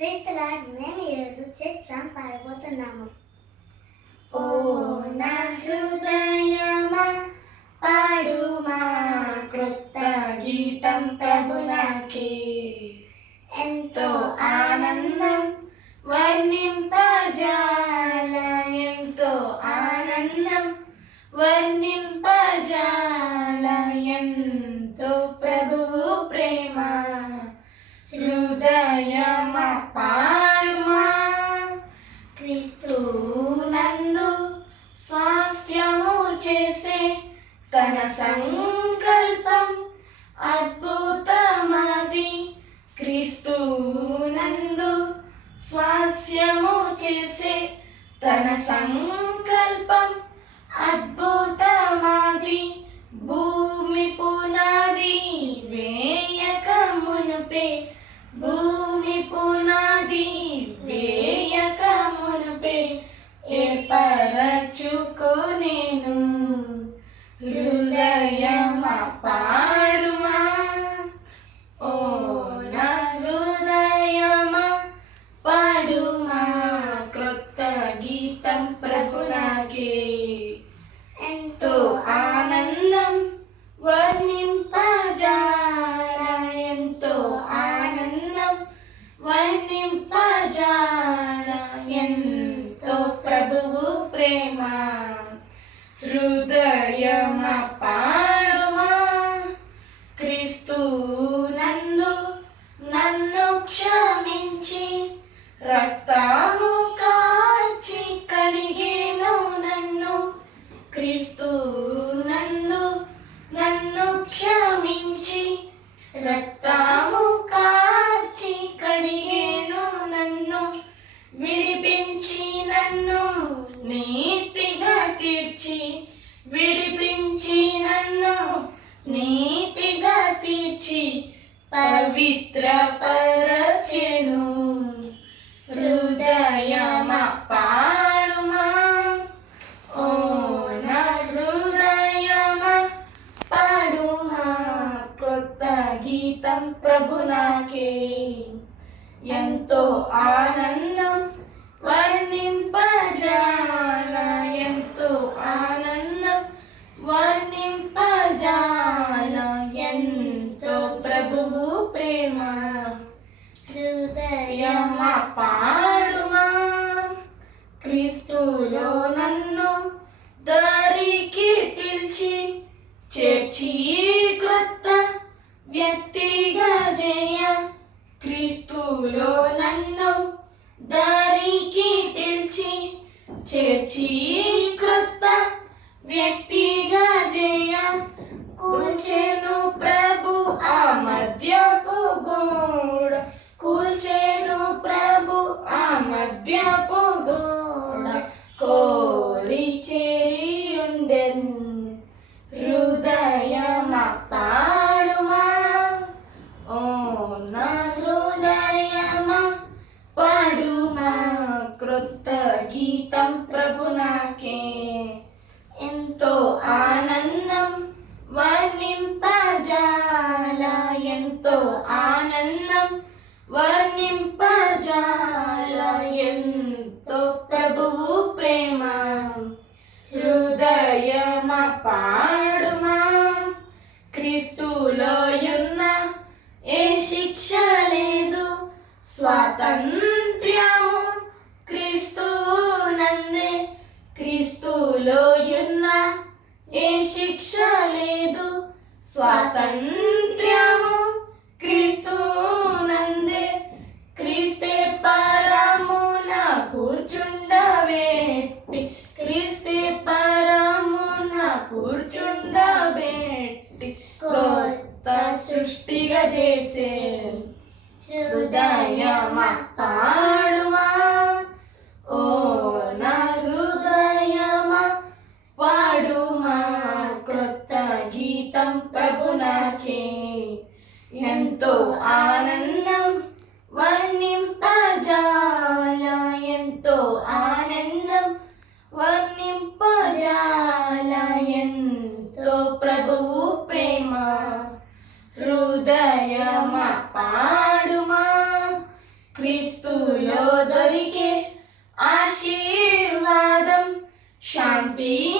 క్రీస్తులాడ్ మేము ఈరోజు check song పాడబోతున్నాము ఓ నా హృదయమా పాడుమా క్రొత్త గీతం ప్రభునాకి. ఎంతో ఆనందం వర్ణింపజాల ఎంతో ఆనందం వర్ణింపజాల. పాడుమా. క్రిస్తునందు స్వాస్థ్యము చేసే తన సంకల్పం అద్భుతమది. క్రిస్తునందు స్వాస్యము చేసే తన సంకల్పం అద్భుతమది. భూమి పునాది వేయక మునుపే భూ హృదయమ పాడుమా ఓ నా హృదయమ పాడుమా క్రొత్త గీతం ప్రభునాకే హృదయమ పాడుమా క్రీస్తు నందు నన్ను క్షమించి రక్తము కాచి కడిగేను నన్ను క్రీస్తు నందు నన్ను క్షమించి రక్తము కాచి కడిగేను నన్ను విడిపించి నన్ను నీతిగా తీర్చి విడిపించి నన్ను నీతిగా తీర్చి పవిత్ర పరచెను. హృదయమ పాడుమా ఓ నా హృదయమ పాడుమా. కొత్త గీతం ప్రభునాకే ఎంతో ఆనందం వర్ణింపజాల ఎంతో ఆనందం వ్యక్తిగా జయ క్రీస్తులో నన్ను దారికి పిలిచి చేర్చి కృత్ క్రీస్తులో ఉన్న ఏ శిక్ష లేదు. స్వాతంత్ర్యము క్రీస్తు నందే. క్రీస్తులో ఉన్న ఏ శిక్ష లేదు. స్వాతంత్ర చేసే హృదయమ? పాడుమా? ఓ నా హృదయమ? పాడుమా? క్రొత్త గీతం ప్రభునాకే. ఎంతో ఆనందం వర్ణింపజాల. ఎంతో ఆనందం వర్ణింపజాల. ఎంతో ప్రభువు ప్రేమ. హృదయమ క్రీస్తులో దొరికే ఆశీర్వాదం శాంతి ఆనందం దొరికే